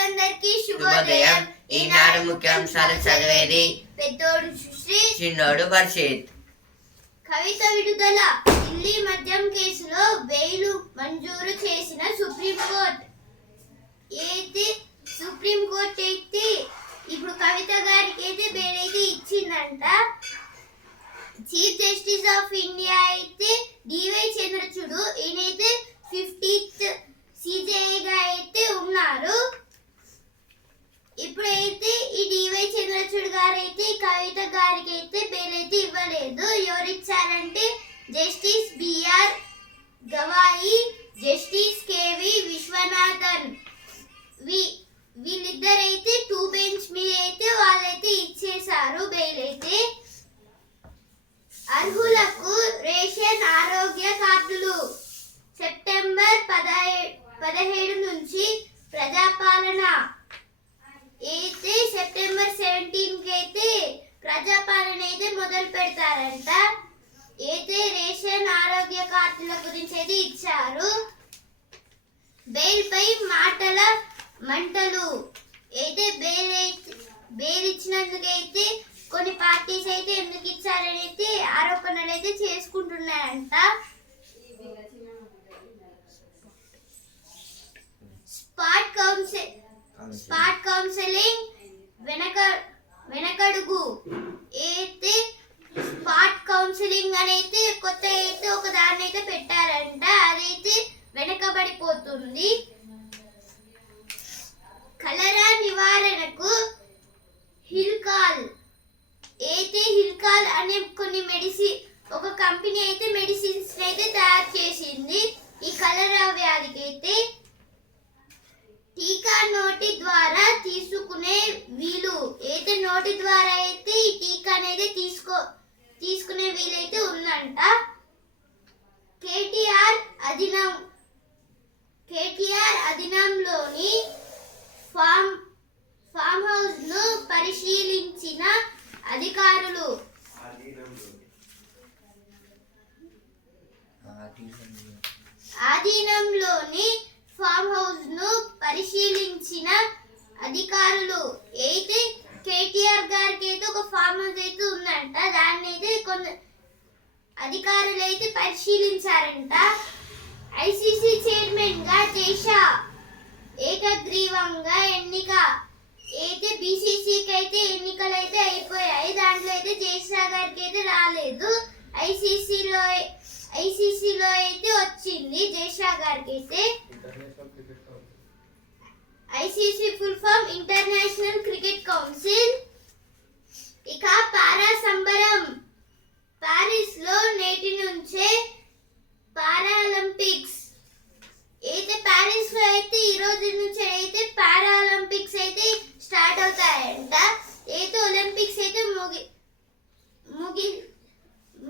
ప్రేక్షకులందరికీ శుభోదయం. ఈనాడు ముఖ్యాంశాలు చదివేది పెద్దోడు సుశ్రీ, చిన్నోడు వర్షిత్. కవిత విడుదల. ఢిల్లీ మద్యం కేసులో బెయిల్ మంజూరు చేసిన సుప్రీంకోర్టు. సుప్రీంకోర్టు అయితే ఇప్పుడు కవిత గారికి అయితే బెయిల్ అయితే ఇచ్చిందంట. చీఫ్ జస్టిస్ ఆఫ్ ఇండియా అయితే డివై చంద్రచూడ్, ఈయనైతే 50th సిజేఐగా అయితే ఉన్నారు. ఇప్పుడైతే ఈ డివై చంద్రచూడ్ గారు అయితే కవిత గారికి అయితే బెయిల్ అయితే ఇవ్వలేదు. ఎవరిచ్చారంటే justice BR Gavai, justice KV Viswanathan. వీళ్ళిద్దరైతే 2 బెంచ్ మీద అయితే వాళ్ళైతే ఇచ్చేశారు బెయిల్ అయితే. అర్హులకు రేషన్ ఆరోగ్య కార్డులు. సెప్టెంబర్ 17 నుంచి ప్రజాపాలన అయితే సెప్టెంబర్ 17కి అయితే ప్రజాపాలన అయితే మొదలు పెడతారంట. అయితే రేషన్ ఆరోగ్య కార్డుల గురించి అయితే ఇచ్చారు. బెయిల్ పై మంటలు అయితే బెయిల్ ఇచ్చినందుకైతే కొన్ని పార్టీస్ అయితే ఎందుకు ఇచ్చారని అయితే ఆరోపణలు అయితే చేసుకుంటున్నాయంట. స్పాట్ కౌన్సిలింగ్ వెనకడుగు. అయితే స్పాట్ కౌన్సిలింగ్ అనేది కొత్త అయితే ఒక దాన్ని అయితే పెట్టారంట. అదైతే వెనకబడిపోతుంది. కలరా నివారణకు హిల్కాల్ అనే కొన్ని ఒక కంపెనీ అయితే మెడిసిన్స్ అయితే తయారు చేసింది. ఈ కలరా వ్యాధికి అయితే టీకా నోటి ద్వారా తీసుకునే వీలు. అయితే నోటి ద్వారా అయితే ఈ టీకా అనేది తీసుకునే వీలైతే ఉందంట. కేటీఆర్ అధీనంలోని ఫామ్ హౌస్ ను పరిశీలించిన అధికారులు. ఆధీనంలోని ఫామ్ హౌస్ ను పరిశీలించిన అధికారులు. అయితే కేటీఆర్ గారికి అయితే ఒక ఫామ్ హౌస్ అయితే ఉందంట. దాన్ని అయితే కొన్ని అధికారులు అయితే పరిశీలించారంట. ఐసీసీ చైర్మన్ గా జైషా ఏకగ్రీవంగా ఎన్నిక. అయితే బీసీసీకి అయితే ఎన్నికలు అయితే అయిపోయాయి. దాంట్లో అయితే జైషా గారికి అయితే రాలేదు. ఐసీసీలో అయితే వచ్చింది జైషా గారికి అయితే. ICC full form international cricket council. ఇక పారా సంబరం. పారిస్ లో నేటి నుంచే పారాలింపిక్స్. అయితే పారిస్ లో అయితే ఈ రోజు నుంచి అయితే పారాలింపిక్స్ అయితే స్టార్ట్ అవుతాయంట. అయితే ఒలింపిక్స్ అయితే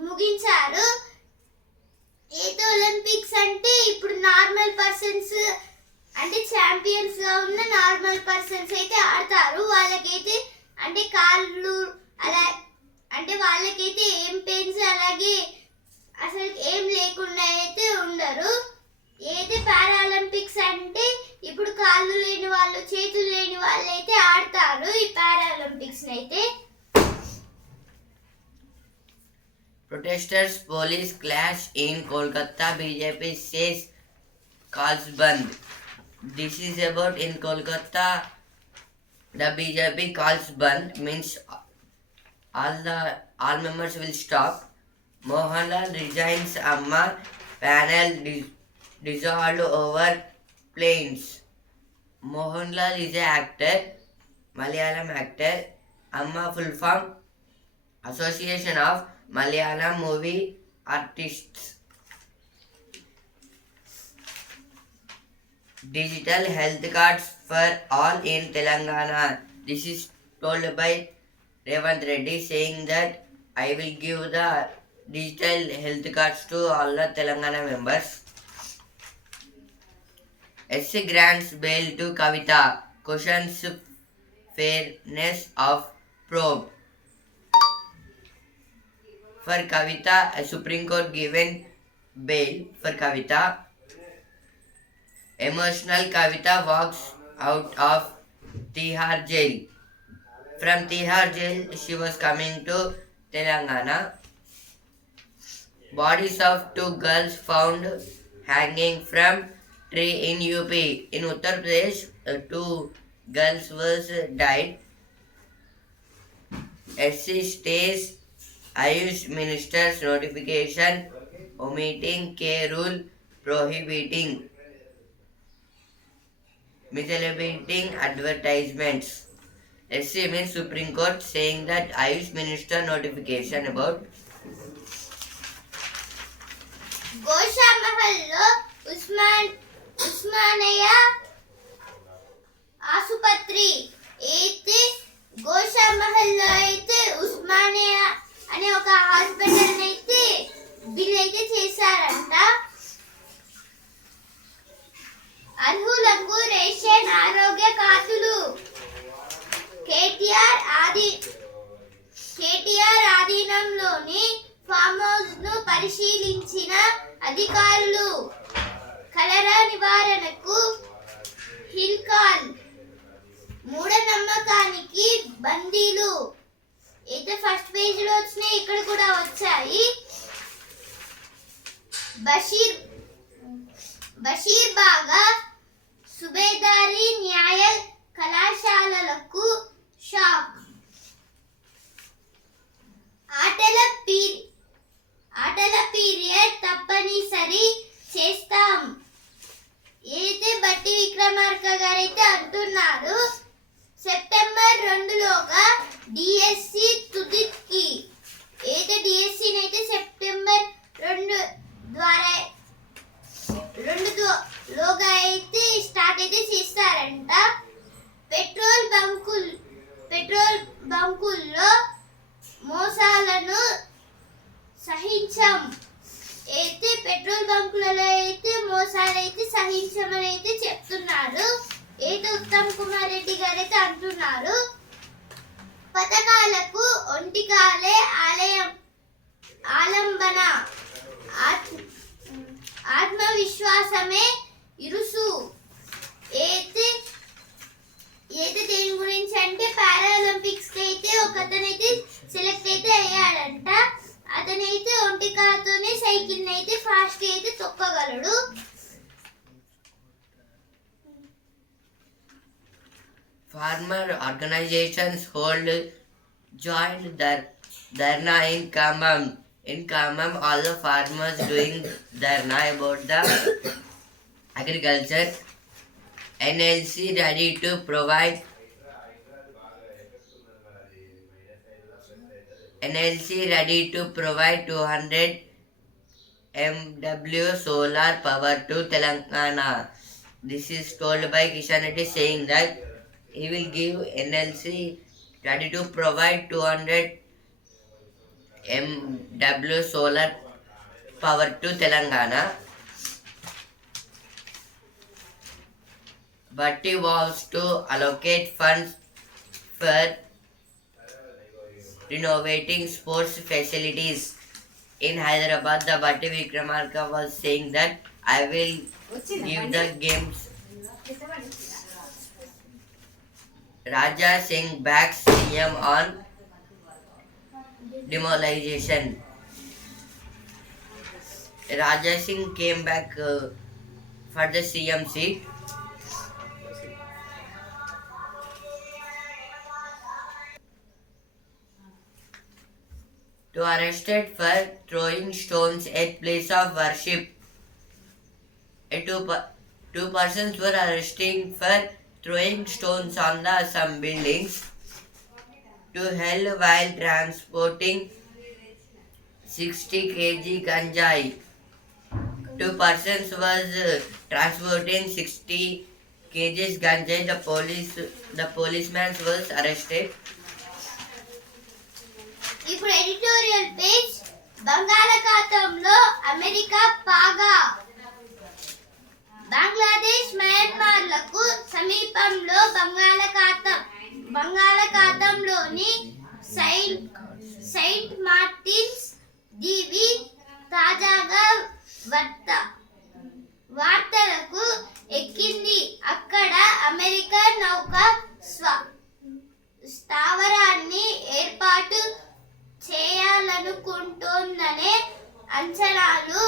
ముగించారు. అయితే ఒలింపిక్స్ అంటే ఇప్పుడు నార్మల్ పర్సన్స్ అంటే ఛాంపియన్స్ గా ఉన్న నార్మల్ పర్సన్స్ అయితే ఆడతారు. వాళ్ళకైతే అంటే కాళ్ళు అలా అంటే వాళ్ళకైతే ఏం పెయిన్స్ అలాగే అసలు ఏం లేకుండా అయితే ఉండరు. అయితే పారాలింపిక్స్ అంటే ఇప్పుడు కాళ్ళు లేని వాళ్ళు చేతులు లేని వాళ్ళు అయితే ఆడతారు ఈ పారాలింపిక్స్ అయితే. Protesters police clash in Kolkata. BJP says calls band. This is about in Kolkata. The BJP calls band means all members will stop. Mohanlal resigns. Amma panel dissolved over planes. Mohanlal is an actor, Malayalam actor. Amma full form Association of Malayalam Movie Artists. Digital health cards for all in Telangana. This is told by Revant Reddy, saying that I will give the digital health cards to all the Telangana members. SC grants bail to Kavita. Questions fairness of probe. For Kavita, a Supreme Court given bail for Kavita. Emotional Kavita walks out of Tihar jail. From Tihar jail, she was coming to Telangana. Bodies of two girls found hanging from tree in UP. In Uttar Pradesh, two girls was died. SC stays Ayush Minister's notification omitting K rule prohibiting misleading advertisements. SC means Supreme Court saying that Ayush Minister notification about గోషామహల్లో Osmania ఆసుపత్రి అయితే గోషామహల్లో అయితే ఉస్మానియా అనే ఒక hospital అయితే bill అయితే చేశారంట. అర్హులకు ration ఆరోగ్య కార్డులు కేటీఆర్ ఆధీనంలోని ఫామ్ హౌస్ ను పరిశీలించిన అధికారులు కలరా నివారణకు హిల్కాల్ మూఢనమ్మకానికి బందీలు అయితే ఫస్ట్ పేజ్ లో వచ్చినాయి, ఇక్కడ కూడా వచ్చాయి. బషీర్ బాగా సుబేదారి న్యాయ కళాశాలలకు షాక్. ఆటల పీరియడ్ తప్పనిసరి చేస్తాం అయితే బట్టి విక్రమార్క గారైతే అంటున్నారు. సెప్టెంబర్ 2లోగా డిఎస్సి తుదికి అయితే డిఎస్సి అయితే సెప్టెంబర్ 2 లోగా అయితే స్టార్ట్ అయితే చేస్తారంట. పెట్రోల్ బంకుల్లో మోసాలను సహించం అయితే పెట్రోల్ బంకులలో అయితే మోసాలు అయితే సహించమని అయితే చెప్తున్నారు. అయితే ఉత్తమ్ కుమార్ రెడ్డి గారు అయితే అంటున్నారు. పథకాలకు ఒంటికాలే ఆలంబన ఆత్మవిశ్వాసమే ఇరుసు. అయితే దేని గురించి అంటే పారాలింపిక్స్ కి అయితే ఒక అతనైతే సెలెక్ట్ అయితే అయ్యాడంట. అతనైతే ఒంటికాలతోనే సైకిల్ అయితే ఫాస్ట్ అయితే తొక్కగలడు. farmer organizations hold joint dharna in Khammam. In Khammam, all the farmers doing dharna about the agriculture. NLC ready to provide 200 MW solar power to Telangana. This is told by Kishan Reddy saying that he will give NLC ready to provide 200 MW solar power to Telangana. Bhatti vows to allocate funds for renovating sports facilities. In Hyderabad, the Bhatti Vikramarka was saying that I will give the games. Raja Singh backs CM on demobilization. Raja Singh came back for the CM seat. To arrested for throwing stones at place of worship. Two persons were arrested for throwing stones on some buildings to hell while transporting 60 kg ganjai. Two persons was transporting 60 kg ganjai. The policeman was arrested. ఇప్పుడు editorial page. బంగాళాఖాతంలో America పాగా. బంగ్లాదేశ్ మయన్మార్లకు సమీపంలో బంగాళాఖాతంలోని Saint Martin's దీవి తాజాగా వార్తలకు ఎక్కింది. అక్కడ America నౌక స్థావరాన్ని ఏర్పాటు చేయాలనుకుంటోందనే అంచనాలు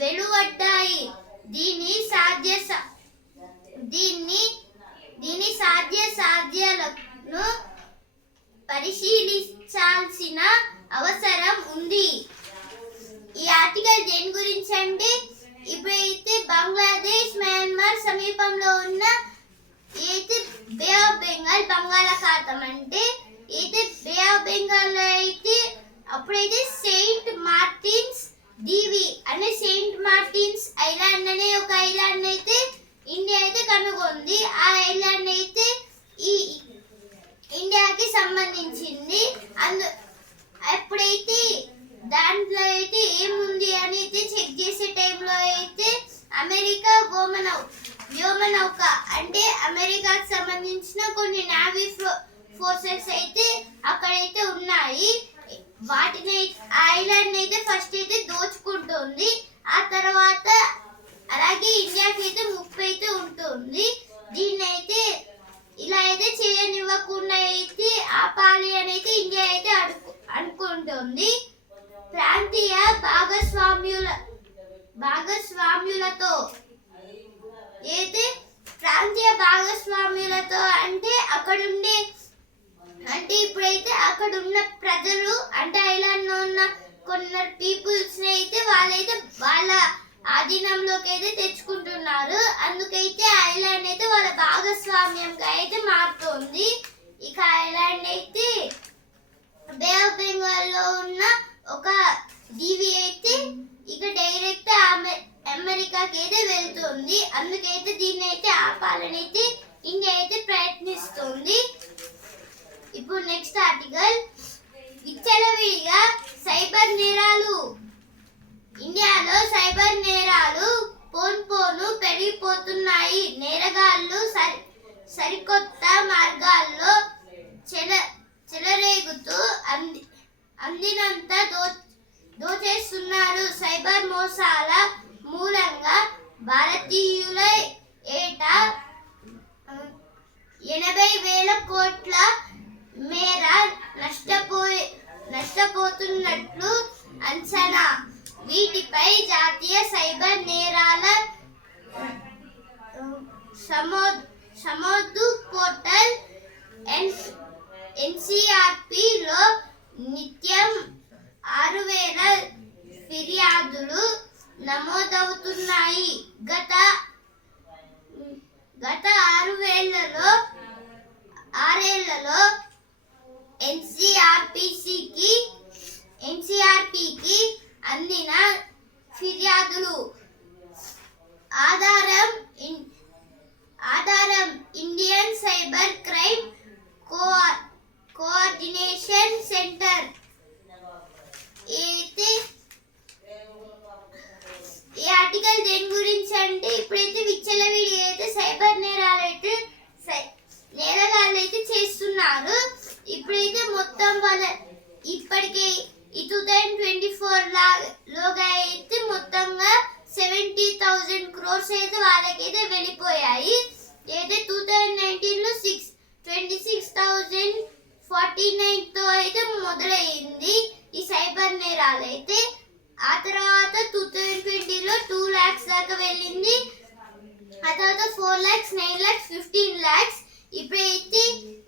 వెలువడ్డాయి. దీని సాధ్యాలను పరిశీలించాల్సిన అవసరం ఉంది. ఈ ఆర్టికల్ దేని గురించి అంటే ఇప్పుడైతే బంగ్లాదేశ్ మయన్మార్ సమీపంలో ఉన్న అయితే బే ఆఫ్ బెంగాల్ బంగాళాఖాతం అంటే అయితే బే ఆఫ్ బెంగాల్ అయితే అప్పుడైతే సెయింట్ మార్టిన్స్ దీవి అనే సెయింట్ మార్టిన్స్ ఐలాండ్ అనే ఒక ఐలాండ్ అయితే ఇండియా అయితే కనుగొంది. ఆ ఐలాండ్ అయితే ఈ ఇండియాకి సంబంధించింది. అప్పుడైతే దాంట్లో అయితే ఏముంది అని అయితే చెక్ చేసే టైంలో అయితే అమెరికా వ్యోమనౌక అంటే అమెరికాకి సంబంధించిన కొన్ని నావీ ఫోర్సెస్ అయితే అక్కడైతే ఉన్నాయి. వాటిని ఐలాండ్ అయితే ఫస్ట్ అయితే దోచుకుంటుంది. ఆ తర్వాత అలాగే ఇండియాకి అయితే ముప్పు అయితే ఉంటుంది. దీన్ని అయితే ఇలా అయితే చేయనివ్వకుండా అయితే ఆపాలి అని అయితే ఇండియా అయితే అనుకుంటుంది. ప్రాంతీయ భాగస్వామ్యులతో అంటే అక్కడుండే అంటే ఇప్పుడైతే అక్కడ ఉన్న ప్రజలు అంటే ఐలాండ్ లో ఉన్న కొందరు పీపుల్స్ అయితే వాళ్ళైతే వాళ్ళ ఆధీనంలోకి అయితే తెచ్చుకుంటున్నారు. అందుకైతే ఐలాండ్ అయితే వాళ్ళ భాగస్వామ్యంగా అయితే మారుతుంది. ఇక ఐలాండ్ అయితే బే ఆఫ్ బెంగాల్ లో ఉన్న ఒక దీవి అయితే ఇక డైరెక్ట్ అమెరికాకి అయితే వెళ్తుంది. అందుకైతే దీన్ని అయితే ఆపాలని అయితే ఇండియా అయితే ప్రయత్నిస్తుంది. ఇప్పుడు నెక్స్ట్ ఆర్టికల్ విచ్చలవిడిగా సైబర్ నేరాలు. ఇండియాలో సైబర్ నేరాలు పోను పెరిగిపోతున్నాయి. నేరగాళ్లు సరికొత్త మార్గాల్లో చెలరేగుతూ అందినంత దోచేస్తున్నారు. సైబర్ మోసాల మూలంగా భారతీయుల ఏటా 80,000 కోట్ల మేర నష్టపోతున్నట్లు అంచనా. వీటిపై జాతీయ సైబర్ నేరాల సమోదు పోర్టల్ ఎన్సిఆర్పి లో నిత్యం 6,000 ఫిర్యాదులు నమోదవుతున్నాయి. గత 6 ఏళ్లలో ఎన్సిఆర్పికి అందిన ఫిర్యాదులు ఆధారం Indian cyber crime coordination centre. అయితే ఈ ఆర్టికల్ దేని గురించి అంటే ఇప్పుడైతే విచ్చలవిడి అయితే సైబర్ నేరాలు అయితే నేరగాళ్ళు అయితే చేస్తున్నారు. ఇప్పుడైతే మొత్తం వాళ్ళ ఇప్పటికే ఈ 2024 లోగా అయితే మొత్తంగా 70,000 crores అయితే వాళ్ళకైతే వెళ్ళిపోయాయి. అయితే 2019 లో 26,049 తో అయితే మొదలైంది ఈ సైబర్ నేరాలు అయితే. ఆ తర్వాత 2020 లో 2 lakhs దాకా వెళ్ళింది. ఆ తర్వాత 4 lakhs, 9 lakhs, 15 lakhs. ఇప్పుడైతే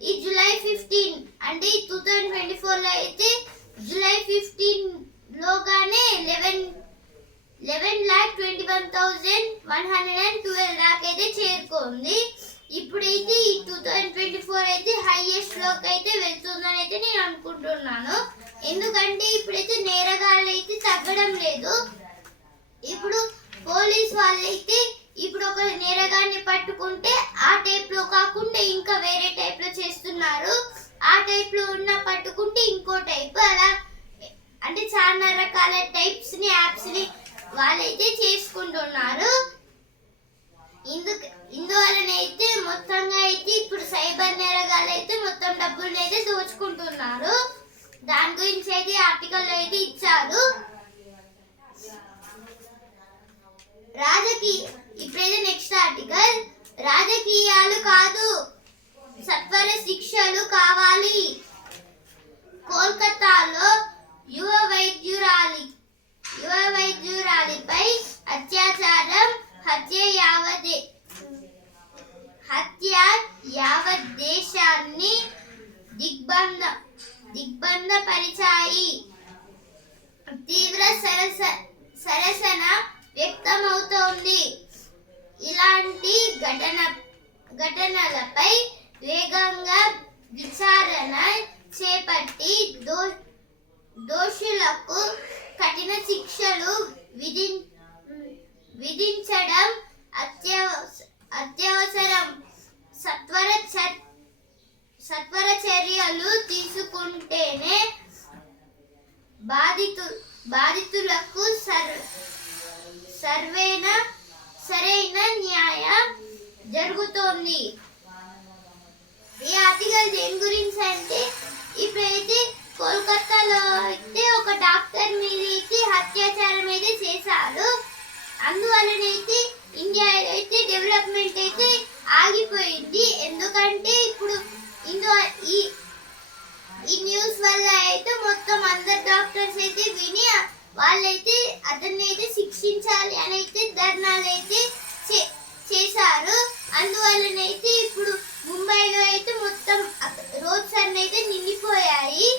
ఈ జూలై 15 అంటే 2024 లో అయితే జూలై 15 లోగానే 11,21,112 దాకా అయితే చేరుకుంది. ఇప్పుడైతే ఈ 2024 అయితే హైయెస్ట్ లోకి అయితే వెళ్తుందని అయితే నేను అనుకుంటున్నాను. ఎందుకంటే ఇప్పుడైతే నేరగాళ్ళు అయితే తగ్గడం లేదు. ఇప్పుడు పోలీస్ వాళ్ళైతే ఇప్పుడు ఒక నేరగాన్ని పట్టుకుంటే ఆ టైప్ లో కాకుండా ఇంకా వేరే టైప్ లో చేస్తున్నారు. ఆ టైప్ లో ఉన్న పట్టుకుంటే ఇంకో టైప్ అలా అంటే చాలా రకాల టైప్స్ ని యాప్స్ ని వాళ్ళైతే చేసుకుంటున్నారు. ఇందువలనైతే మొత్తంగా అయితే ఇప్పుడు సైబర్ నేరగాళ్ళు అయితే మొత్తం డబ్బుల్ని అయితే దోచుకుంటున్నారు. దాని గురించి అయితే ఆర్టికల్ అయితే ఇచ్చారు. ఇప్పుడైతే నెక్స్ట్ ఆర్టికల్ రాజకీయాలు కాదు, సత్వర శిక్షలు కావాలి. కోల్కతాలో యువ వైద్యురాలిపై అత్యాచారం, హత్య యావత్ దేశాన్ని దిగ్బంధపరిచాయి. తీవ్ర సరసన వ్యక్తమవుతోంది. ఇలాంటి ఘటనలపై వేగంగా విచారణ చేపట్టి దోషులకు కఠిన శిక్షలు విధించడం అత్యవసరం. సత్వర చర్యలు తీసుకుంటేనే బాధితులకు సరైన న్యాయం జరుగుతోంది. ఈ ఆర్టికల్ దేని గురించి అంటే, ఇప్పుడైతే కోల్కతాలో అయితే ఒక డాక్టర్ మీద అయితే అత్యాచారం అయితే చేశారు. అందువలనైతే ఇండియా అయితే డెవలప్మెంట్ అయితే ఆగిపోయింది. ఎందుకంటే ఇప్పుడు ఈ న్యూస్ వల్ల అయితే మొత్తం అందరు డాక్టర్స్ అయితే విని వాళ్ళైతే అతన్ని అయితే శిక్షించాలి అని అయితే ధర్నాలు అయితే చేశారు. అందువలనైతే ఇప్పుడు ముంబైలో అయితే మొత్తం రోడ్స్ అన్ని అయితే నిండిపోయాయి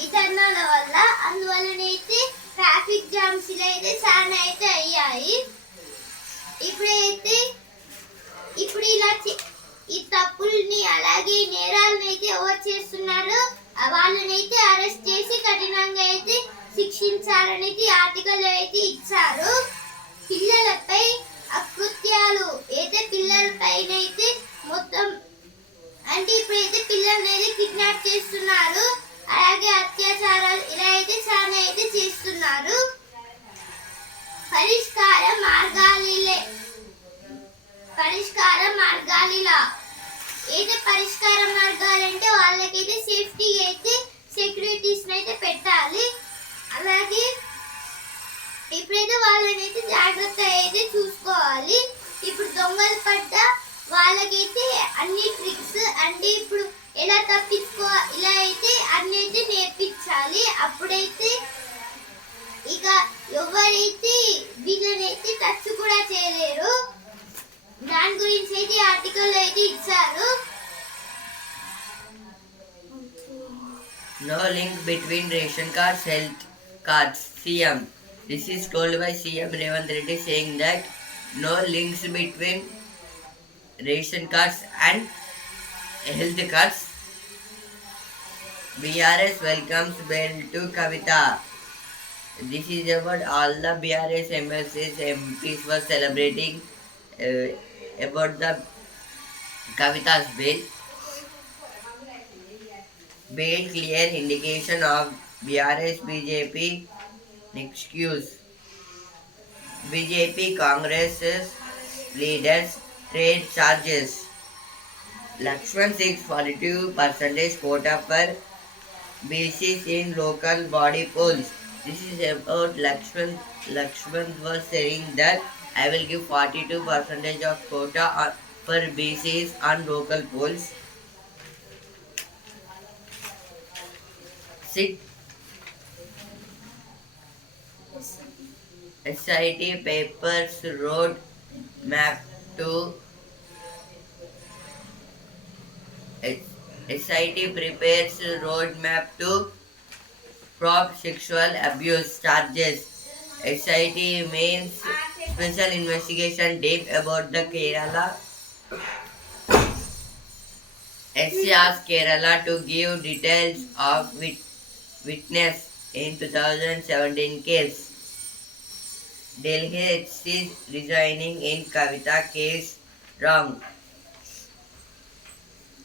ఈ ధర్నాల వల్ల. అందువలనైతే ట్రాఫిక్ జామ్స్ అయితే చాలా అయితే అయ్యాయి. ఇప్పుడు ఇలా ఈ తప్పుల్ని అలాగే నేరాలను అయితే ఎవరు చేస్తున్నారో వాళ్ళనైతే అరెస్ట్ చేసి కఠినంగా అయితే శిక్షించాలని ఆర్టికల్ అయితే ఇచ్చారు. పిల్లలపై అకృత్యాలు అయితే పిల్లలపైన అయితే మొత్తం అంటే ఇప్పుడైతే పిల్లల్ని అయితే కిడ్నాప్ చేస్తున్నారు, అలాగే అత్యాచారాలు ఇలా అయితే చాలా అయితే చేస్తున్నారు. పరిష్కార మార్గాలిలా అయితే పరిష్కార మార్గాలంటే వాళ్ళకైతే సేఫ్టీ అయితే సెక్యూరిటీస్ అయితే పెట్టాలి. అలాగే ఇప్పుడైతే వాళ్ళని అయితే జాగ్రత్త అయితే చూసుకోవాలి. ఇప్పుడు దొంగలు పడ్డ వాళ్ళకైతే అన్ని ట్రిక్స్ అంటే ఇప్పుడు ఎలా తప్పించుకోవాలి ఇలా అయితే అన్ని అయితే నేర్పించాలి. అప్పుడైతే ఇక ఎవరైతే వీళ్ళనైతే టచ్ కూడా చేయలేరు. దాని గురించి అయితే ఆర్టికల్ అయితే ఇచ్చారు. No link between ration cards, health cards, CM. This is told by CM Revanth Reddy, saying that no links between ration cards and health cards. BRS welcomes bill to Kavita. This is about all the BRS MLCs, MPs were celebrating about the Kavita's bill. Bill clear indication of BRS BJP excuse. BJP Congress leaders trade charges. Lakshman seeks 42% quota for BCs in local body polls. This is about Lakshman was saying that I will give 42% of quota for BCs on local polls. SIT papers road map to SIT prepares roadmap to prop sexual abuse charges. SIT means special investigation team about the Kerala. SC asked Kerala to give details of witness in 2017 case. Delhi HC resigning in Kavita case wrong.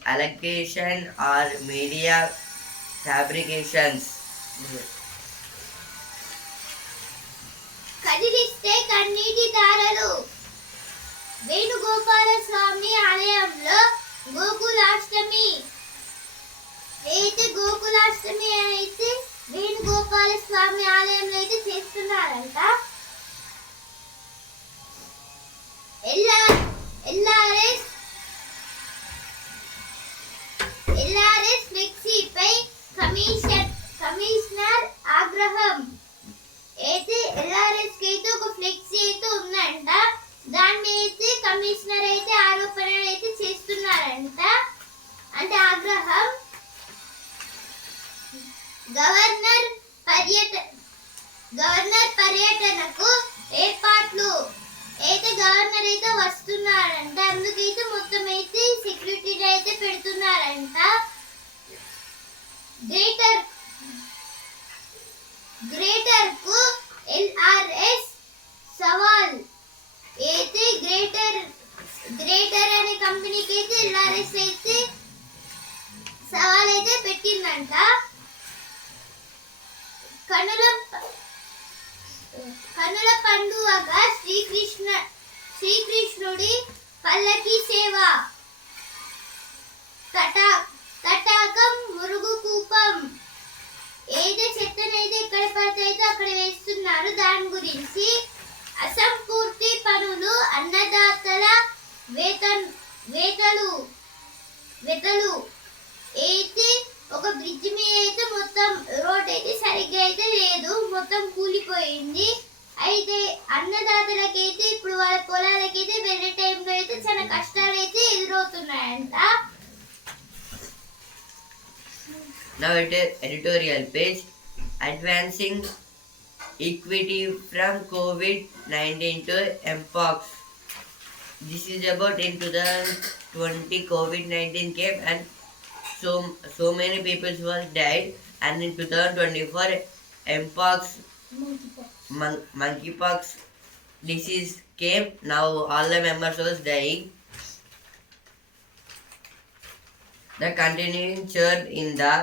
Allegation or media fabrications. కదిలిస్తే కన్నీటి దారలు. వేణుగోపాల స్వామి ఆలయంలో గోకులాష్టమి అయితే వేణుగోపాల స్వామి ఆలయంలో అయితే చేస్తున్నారంట. LRS ఆగ్రహం. అయితే LRS కి అయితే ఒక ఫ్లెక్సీ అయితే ఉందంట. దాని మీద అయితే కమిషనర్ అయితే ఆరోపణలు అయితే చేస్తున్నారంట. అంటే ఆగ్రహం. గవర్నర్ పర్యటనకు ఏర్పాట్లు. అయితే గవర్నర్ అయితే వస్తున్నారంట. అందుకైతే మొత్తం అయితే సెక్యూరిటీ అయితే పెడుతున్నారంట. గ్రేటర్ కు ఎల్ఆర్ఎస్ సవాల్. అయితే గ్రేటర్ అనే కంపెనీకి అయితే ఎల్ఆర్ఎస్ అయితే సవాల్ అయితే పెట్టిందంట. కనుల పండుగగా శ్రీకృష్ణుడి పల్లకి సేవ. తటాకం మురుగు కూపం. ఏదో చెత్తనైతే ఎక్కడ పడితే అయితే అక్కడ వేస్తున్నారు. దాని గురించి అసంపూర్తి పనులు, అన్నదాతల వేతలు. అయితే ఒక బ్రిడ్జ్ మీద అయితే మొత్తం రోడ్ అయితే సరిగ్గా అయితే లేదు, మొత్తం కూలిపోయింది. అయితే అన్నదాతలకైతే ఇప్పుడు వాళ్ళ పొలాలకైతే వేరే టైంలో అయితే చాలా కష్టాలు అయితే ఎదురవుతున్నాయంట. Now it is editorial page. Advancing equity from COVID-19 to Mpox. This is about in 2020 COVID-19 came and so many people were died, and in 2024 Mpox, monkeypox disease came. Now all the members was dying. The continuing churn in the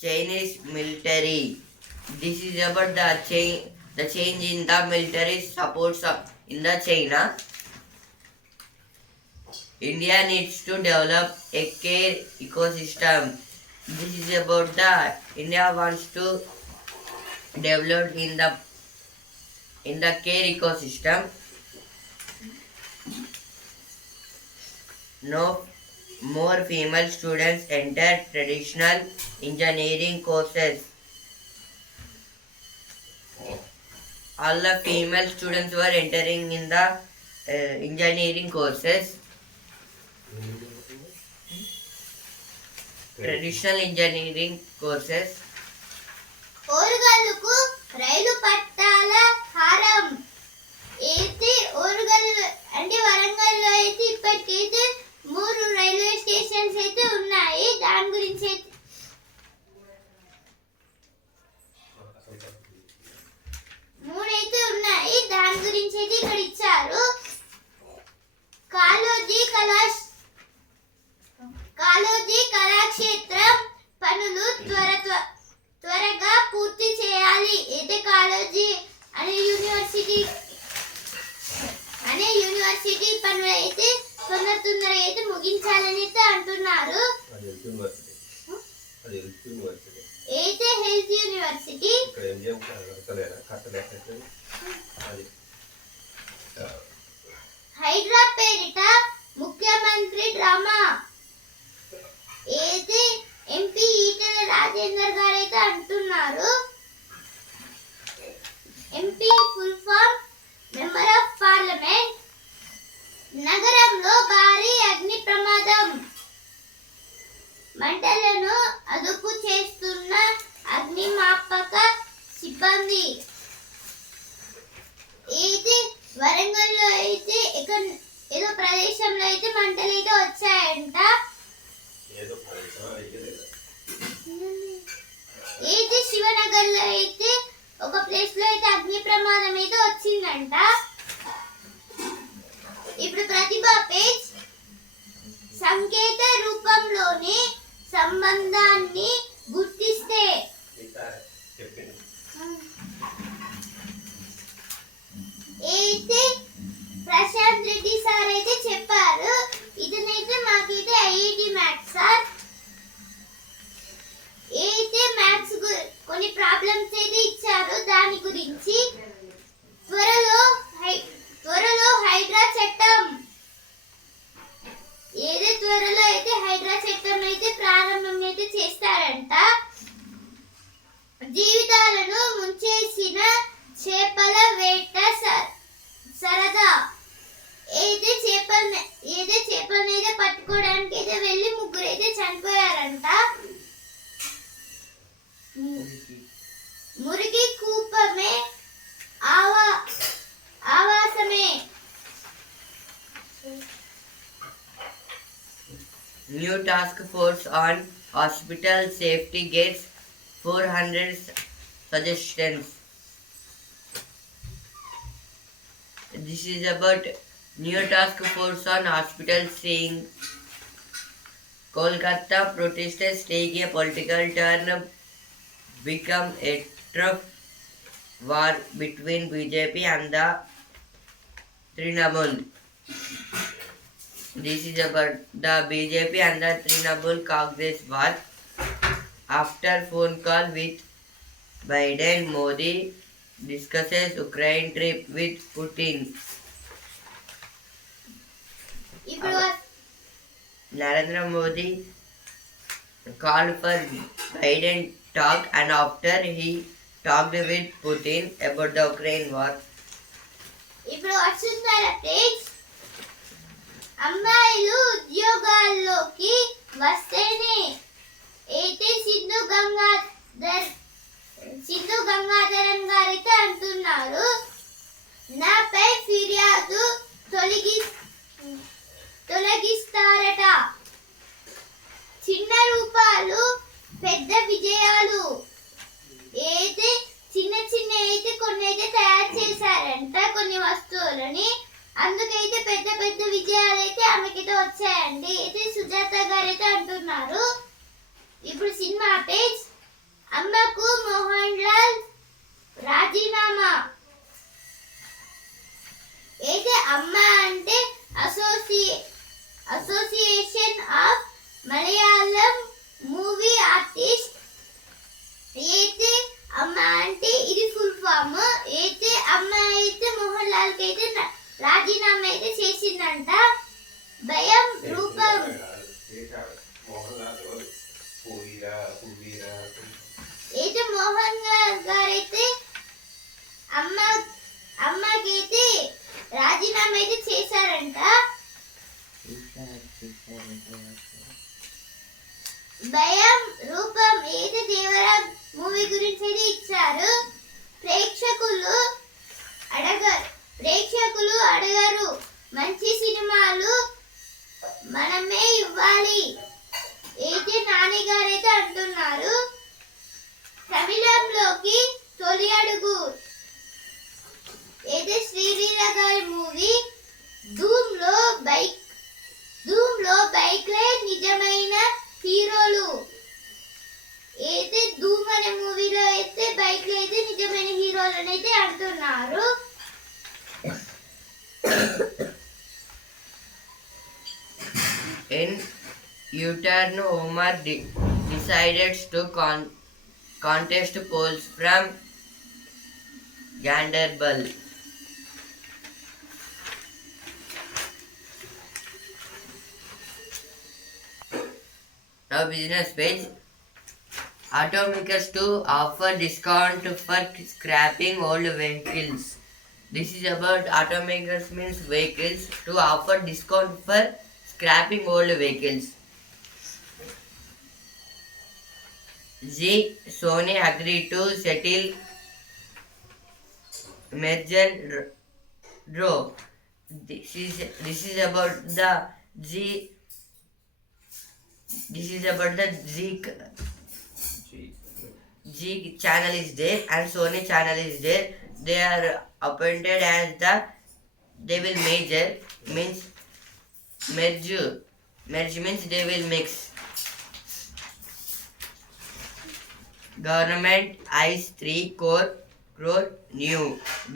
Chinese military. This is about the change in the military supports in the China. India needs to develop a care ecosystem. This is about the India wants to develop in the care ecosystem. No more female students enter traditional engineering courses. All the female students were entering in the engineering courses. Traditional engineering courses. ఓరుగల్లుకు రైలు పట్టాల హారం. అయితే ఓరుగల్లు అంటే వరంగల్లో అయితే ఇప్పటికైతే 3 railway stations అయితే ఉన్నాయి. దాని గురించి అయితే 3 అయితే ఉన్నాయి. దాని గురించి అయితే ఇక్కడ ఇచ్చారు. కాళోజీ కళాక్షేత్రం పనులు త్వరగా పూర్తి చేయాలి. అయితే కాళోజీ అనే యూనివర్సిటీ పనులు అయితే తొందరగా అయితే ముగించాలని అయితే అంటున్నారు. అయితే హెల్త్ యూనివర్సిటీ. హైడ్రా పేరిట ముఖ్యమంత్రి డ్రామా. అయితే ఎంపీ ఈటెల రాజేందర్ గారు అయితే అంటున్నారు. MP full form member of parliament. నగరంలో భారీ అగ్ని ప్రమాదం. మంటలను అదుపు చేస్తున్న అగ్నిమాపక సిబ్బంది. అయితే వరంగల్లో అయితే ఏదో ప్రదేశంలో అయితే మంటలు అయితే వచ్చాయంట. అయితే శివనగర్లో అయితే ఒక ప్లేస్ లో అయితే అగ్ని ప్రమాదం అయితే వచ్చిందంట. ఇప్పుడు ప్రతిభ పేజ్. సంకేత రూపంలోని సంబంధాన్ని గుర్తిస్తే. అయితే ప్రశాంత్ రెడ్డి సార్ అయితే చెప్పారు. ఇతనైతే మాకైతే ఐఐటి మ్యాథ్స్ సార్. అయితే మ్యాథ్స్ కొన్ని ప్రాబ్లమ్స్ అయితే ఇచ్చారు. దాని గురించి త్వరలో హైడ్రా చట్టం. త్వరలో అయితే New task force on hospital safety gets 400 suggestions. This is about new task force on hospital seeing Kolkata protesters take a political turn, become a tough war between BJP and the Trinamool. This is about the BJP and the Trinamool Congress war. After phone call with Biden, Modi discusses Ukraine trip with Putin. ఇప్పుడు Narendra Modi called for Biden talk, and after he talked with Putin about the Ukraine war. ఇప్పుడు వస్తుందర please. అమ్మాయిలు ఉద్యోగాల్లోకి వస్తేనే అయితే సింధు గంగాధరన్ గారైతే అంటున్నారు, నాపై ఫిర్యాదు తొలగిస్తారట. చిన్న రూపాలు పెద్ద విజయాలు అయితే చిన్న అయితే కొన్ని అయితే తయారు చేశారంట కొన్ని వస్తువులని, అందుకైతే పెద్ద పెద్ద విజయాలు అయితే ఆమెకైతే వచ్చాయండి అయితే సుజాత గారు అయితే అంటున్నారు. ఇప్పుడు సినిమా పేజ్. అమ్మకు మోహన్ లాల్ రాజీనామా. అయితే అమ్మ అంటే association of Malayalam movie artist. అయితే అమ్మ అంటే ఇది ఫుల్ ఫామ్. అయితే అమ్మ అయితే మోహన్ లాల్ కి అయితే రాజీనామా అయితే చేసిందంట. భయం రూపం. అయితే మోహన్ లాల్ గారైతే అమ్మకైతే రాజీనామా అయితే చేశారంట. భయం రూపం అయితే దేవరా మూవీ గురించి అయితే ఇచ్చారు. ప్రేక్షకులు అడగరు, మంచి సినిమాలు మనమే ఇవ్వాలి అయితే నాని గారు అయితే అంటున్నారు. తమిళంలోకి తొలి అడుగు అయితే శ్రీలీల గారి మూవీ ధూమ్ లో బైక్లే నిజమైన హీరోలు. అయితే ధూమ్ అనే మూవీలో అయితే బైక్లు అయితే నిజమైన హీరోలు అని అయితే అంటున్నారు. In U-turn, Omar decided to contest polls from Ganderbal. Now business page. Automakers to offer discount for scrapping old vehicles. This is about automakers means vehicles to offer discount for scrapping old vehicles. Sony agreed to settle merger draw. This is about the G channel is there and Sony channel is there. They are appointed as they will merge means they will mix. Government eyes 3 crore new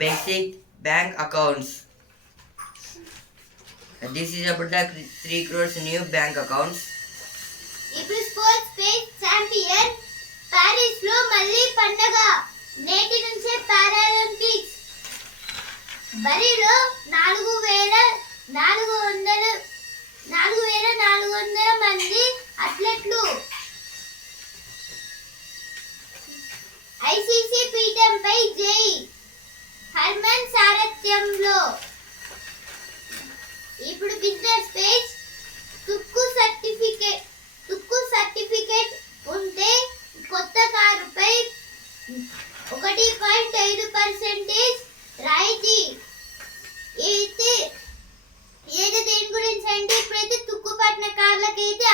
basic bank accounts. This is about the 3 crores new bank accounts. ఇప్పుడు sports page. Champion Paris లో మళ్ళీ పండగ. నేటి నుంచే Paralympics. బరిలో 4400 మంది అథ్లెట్లు. ICC పీఠంపై జై హర్మన్ సారథ్యంలో. ఇప్పుడు బిజినెస్ పేజ్. తుక్కు సర్టిఫికేట్ ఉంటే కొత్త కారుపై 1.5% రాయితీ. అయితే దేని గురించి అంటే ఇప్పుడైతే తుక్కుపట్టిన కార్లకి అయితే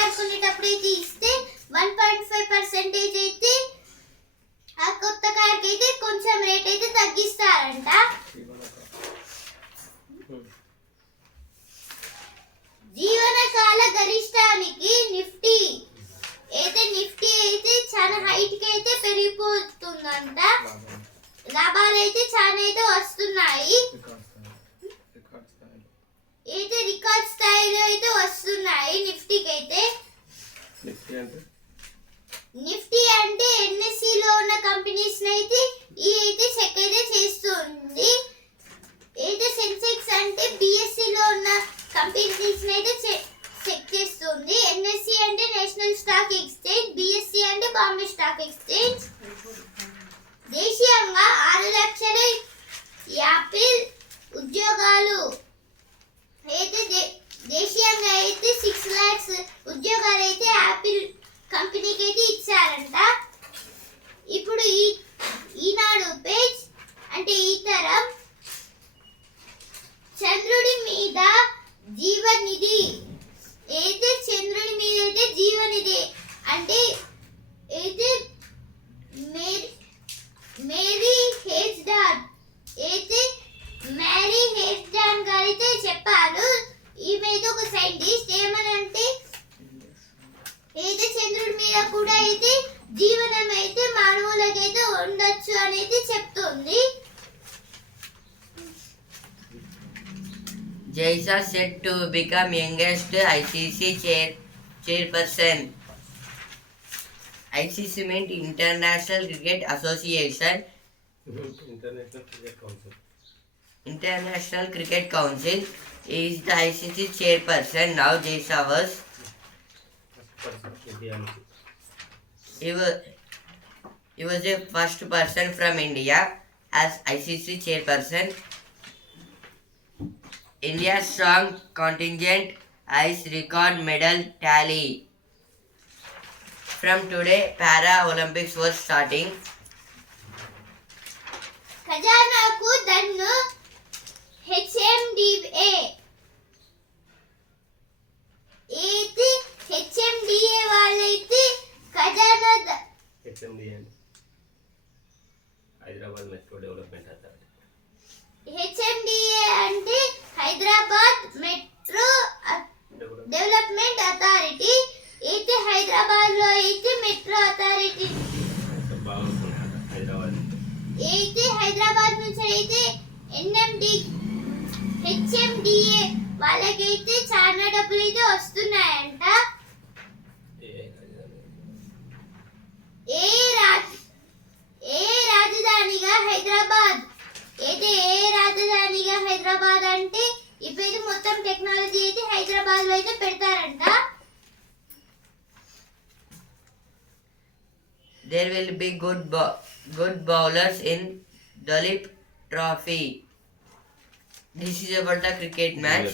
కారు కొనేటప్పుడు అయితే ఇస్తే 1.5% అయితే ఆ కొత్త కార్కి అయితే కొంచెం రేట్ అయితే తగ్గిస్తారంట. జీవనకాల గరిష్టానికి నిఫ్టీ అయితే చాలా హైట్ కి అయితే పెరిగిపోతుందంట. లాభాలు అయితే చాలా అయితే వస్తున్నాయి. అయితే రికార్డ్ స్థాయిలో అయితే వస్తున్నాయి నిఫ్టీకి అయితే. నిఫ్టీ అంటే ఎన్ఎస్సి లో ఉన్న కంపెనీస్ అయితే ఈ అయితే చెక్ అయితే చేస్తుంది. అయితే సెన్సెక్స్ అంటే బిఎస్సి లో ఉన్న కంపెనీస్ అయితే చెక్ చేస్తుంది. ఎన్ఎస్సి అంటే నేషనల్ స్టాక్ ఎక్స్చేంజ్, బిఎస్సి అంటే బాంబే స్టాక్ ఎక్స్చేంజ్. దేశీయంగా 6,50,000 ఉద్యోగాలు అయితే దేశీయంగా అయితే 6 lakhs ఉద్యోగాలు అయితే యాపిల్ కంపెనీకి అయితే ఇచ్చారంట. ఇప్పుడు ఈనాడు పేజ్ అంటే ఈ తరం చంద్రుడి మీద జీవనిధి అయితే చంద్రుడి మీద అయితే జీవనిధి అంటే అయితే మేరీ హెజ్డాన్ అయితే మ్యారీ హెజ్డాన్ గారు అయితే చెప్పారు. ఈమె అయితే ఒక సైంటిస్ట్. ఏమనంటే అయితే చంద్రుడి మీద కూడా అయితే జీవనం అయితే మానవులకైతే ఉండొచ్చు అని అయితే చెప్తుంది. Jaisa set to become youngest ICC chairperson. ICC means International Cricket Association. International Cricket Council is the ICC chairperson. Now Jaisa was he was the first person from India as ICC chairperson. India's strong contingent has record medal tally. From today, Para Olympics was starting. ఖజానాకు దన్ను HMDA అయితే HMDA వాళ్ళైతే ఖజానా HMDA Hyderabad metro development authority. HMDA అంటే Hyderabad metro development authority. అయితే హైదరాబాద్ లో అయితే metro authority అయితే హైదరాబాద్ నుంచి అయితే హెచ్ఎండిఏ వాళ్ళకైతే చాలా డబ్బులు అయితే వస్తున్నాయంట. ఏ రాజధానిగా హైదరాబాద్ అయితే రాజధానిగా హైదరాబాద్ అంటే ఇప్పుడు మొత్తం టెక్నాలజీ అయితే హైదరాబాద్ లో అయితే పెడతారంట. There will be good bowlers in Duleep Trophy. This is about the cricket match.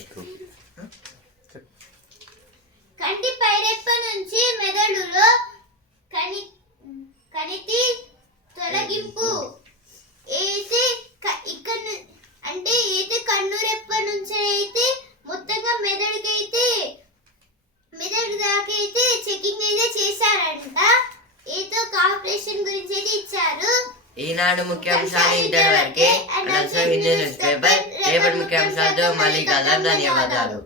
కంటి పైరెప్ప నుంచి మెదడులో కణితి తొలగింపు అయితే ఇక్కడ అంటే అయితే కన్ను రెప్ప నుంచి అయితే మొత్తంగా మెదడు దాకా అయితే చెకింగ్ అయితే చేశారంట. ఏదో కార్పొరేషన్ గురించి అయితే ఇచ్చారు. ఈనాడు ముఖ్యాంశాలు ఇంతవరకే. హిందూ న్యూస్ పేపర్ రేపటి ముఖ్యాంశాలతో మళ్ళీ కలుద్దాం. ధన్యవాదాలు.